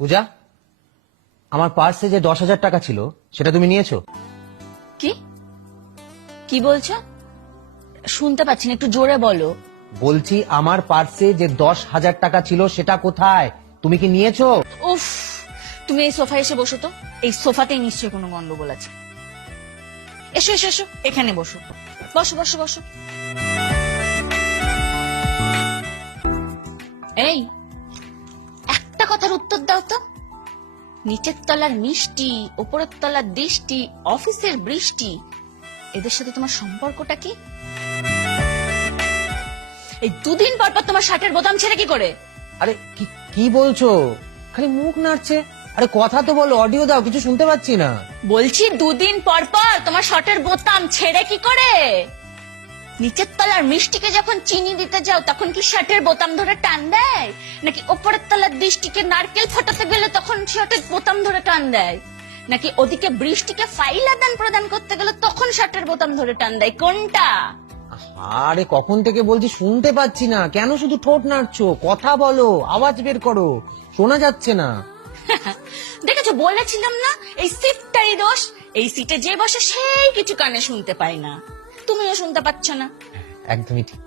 পূজা, আমার পার্সে যে 10,000 টাকা ছিল সেটা তুমি নিয়েছো? কি কি বলছো? শুনতে পাচ্ছি না, একটু জোরে বলো। বলছি আমার পার্সে যে 10,000 টাকা ছিল সেটা কোথায়, তুমি কি নিয়েছো? উফ, তুমি এই সোফায় এসে বসো তো। এই সোফাতেই নিশ্চয়ই কোনো গন্ডগোল আছে। এসো এসো এসো, এখানে বসো, বসো বসো বসো। এই, একটা কথার উত্তর দাও তো। নিচের তলার মিষ্টি, ওপরের তলার দৃষ্টি, অফিসের বৃষ্টি, এদের সাথে তোমার সম্পর্কটা কি? এই দুদিন পর পর তোমার শার্টের বোতাম ছেড়ে কি করে? আরে কি বলছো? খালি মুখ নাড়ছে। আরে কথা তো বলো, অডিও দাও, কিছু শুনতে পাচ্ছি না। বলছি দুদিন পর পর তোমার শার্টের বোতাম ছেড়ে কি করে? নিচের তলার মিষ্টিকে যখন চিনি দিতে যাও তখন কি শার্টের বোতাম ধরে টান দেয়, নাকি ওপরের তলার দৃষ্টিকে নারকেল ফাটাতে গেলে তখন শার্টের বোতাম ধরে টান দেয়, নাকি ওদিকে বৃষ্টিকে ফাইল আদান প্রদান করতে গেলে তখন শার্টের বোতাম ধরে টান দেয়? কোনটা? আরে কখন থেকে বলছি শুনতে পাচ্ছি না, কেন শুধু ঠোঁট নাড়ছো? কথা বলো, আওয়াজ বের করো, শোনা যাচ্ছে না। দেখেছো, বলেছিলাম না এই সিটটারই দোষ। এই সিটে যে বসে সেই কিছু কানে শুনতে পায় না, তুমিও শুনতে পাচ্ছ না। একদমই ঠিক।